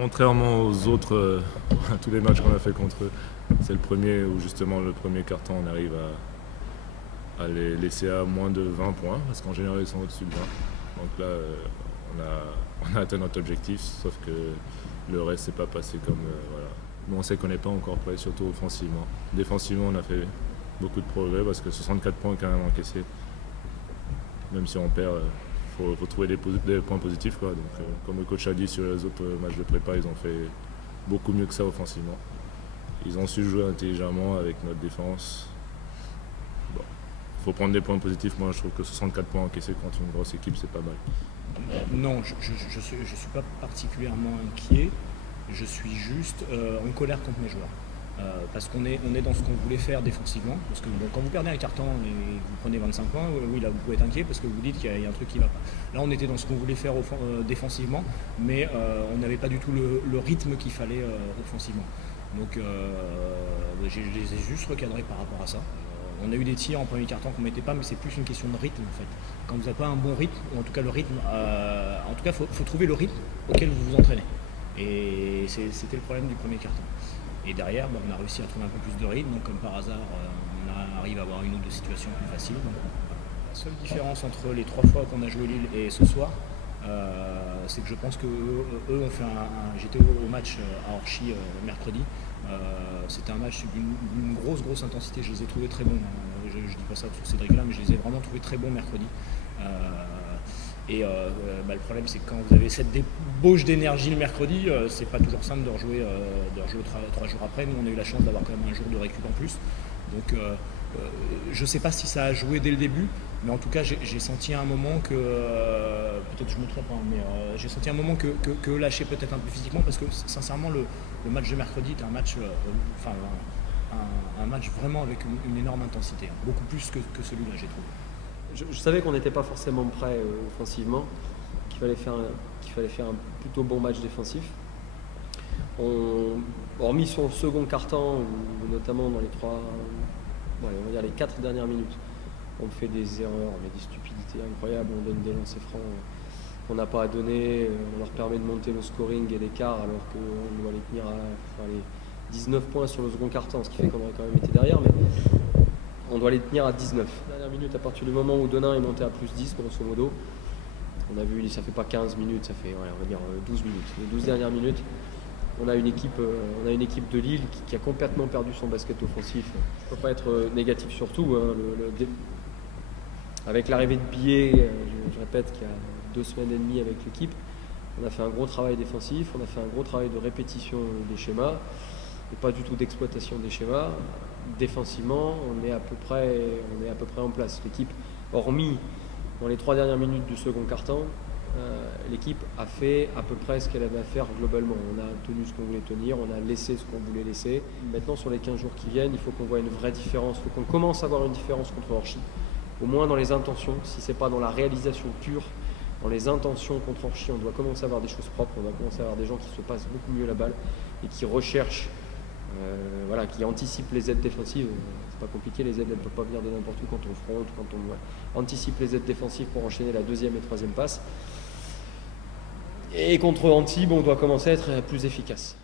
Contrairement aux autres, à tous les matchs qu'on a fait contre eux, c'est le premier où justement le premier quart-temps on arrive à les laisser à moins de 20 points, parce qu'en général ils sont au-dessus de 20. Donc là on a atteint notre objectif, sauf que le reste s'est pas passé comme voilà. Nous on sait qu'on n'est pas encore prêt, surtout offensivement. Défensivement on a fait beaucoup de progrès parce que 64 points quand même encaissés. Même si on perd, faut trouver des points positifs, quoi. Donc, comme le coach a dit sur les autres matchs de prépa, ils ont fait beaucoup mieux que ça offensivement. Ils ont su jouer intelligemment avec notre défense. Bon, faut prendre des points positifs. Moi, je trouve que 64 points encaissés contre une grosse équipe, c'est pas mal. Non, je suis pas particulièrement inquiet. Je suis juste en colère contre mes joueurs. Parce qu'on est dans ce qu'on voulait faire défensivement. Parce que bon, quand vous perdez un carton et vous prenez 25 points, oui, là vous pouvez être inquiet parce que vous dites qu'il y a un truc qui ne va pas. Là on était dans ce qu'on voulait faire défensivement, mais on n'avait pas du tout le rythme qu'il fallait offensivement. Donc je les ai juste recadrés par rapport à ça. On a eu des tirs en premier carton qu'on ne mettait pas, mais c'est plus une question de rythme en fait. Quand vous n'avez pas un bon rythme, ou en tout cas le rythme, en tout cas faut trouver le rythme auquel vous vous entraînez. Et c'était le problème du premier carton. Et derrière, on a réussi à trouver un peu plus de rythme, donc comme par hasard, on arrive à avoir une ou deux situations plus faciles. Donc, la seule différence entre les 3 fois qu'on a joué Lille et ce soir, c'est que je pense qu'eux ont fait j'étais au match à Orchy mercredi. C'était un match d'une grosse intensité. Je les ai trouvés très bons. Je ne dis pas ça sur Cédric là, mais je les ai vraiment trouvés très bons mercredi. Le problème, c'est que quand vous avez cette débauche d'énergie le mercredi, c'est pas toujours simple de rejouer 3 jours après. Nous, on a eu la chance d'avoir quand même un jour de récup en plus. Donc, je sais pas si ça a joué dès le début, mais en tout cas, j'ai senti à un moment que, peut-être je me trompe, mais j'ai senti à un moment que lâcher peut-être un peu physiquement, parce que sincèrement, le match de mercredi était un match, un match vraiment avec une énorme intensité, hein, beaucoup plus que celui-là, j'ai trouvé. Je savais qu'on n'était pas forcément prêt offensivement, qu'il fallait faire un plutôt bon match défensif. Hormis son second quart-temps, notamment dans on va dire les 4 dernières minutes, on fait des erreurs, mais des stupidités incroyables. On donne des lancers francs qu'on n'a pas à donner, on leur permet de monter le scoring et l'écart alors qu'on doit les tenir à 19 points sur le second quart-temps, ce qui fait qu'on aurait quand même été derrière. Mais on doit les tenir à 19. Dernière minute, à partir du moment où Denain est monté à plus 10, grosso modo, on a vu, ça fait pas 15 minutes, ça fait, on va dire 12 minutes. Les 12 dernières minutes, on a une équipe de Lille qui a complètement perdu son basket offensif. On ne peut pas être négatif sur tout. Hein. Avec l'arrivée de Billet, je répète qu'il y a 2 semaines et demie avec l'équipe, on a fait un gros travail défensif, on a fait un gros travail de répétition des schémas, et pas du tout d'exploitation des schémas. Défensivement, on est à peu près en place. L'équipe, hormis dans les 3 dernières minutes du second quart-temps, l'équipe a fait à peu près ce qu'elle avait à faire globalement. On a tenu ce qu'on voulait tenir, on a laissé ce qu'on voulait laisser. Maintenant, sur les 15 jours qui viennent, il faut qu'on voit une vraie différence. Il faut qu'on commence à avoir une différence contre Orchy, au moins dans les intentions. Si ce n'est pas dans la réalisation pure, dans les intentions contre Orchy, on doit commencer à avoir des choses propres. On doit commencer à avoir des gens qui se passent beaucoup mieux la balle et qui recherchent, qui anticipent les aides défensives. C'est pas compliqué, les aides elles ne peuvent pas venir de n'importe où quand on fronte, quand on anticipe les aides défensives pour enchaîner la 2e et 3e passe. Et contre Antibes, on doit commencer à être plus efficace.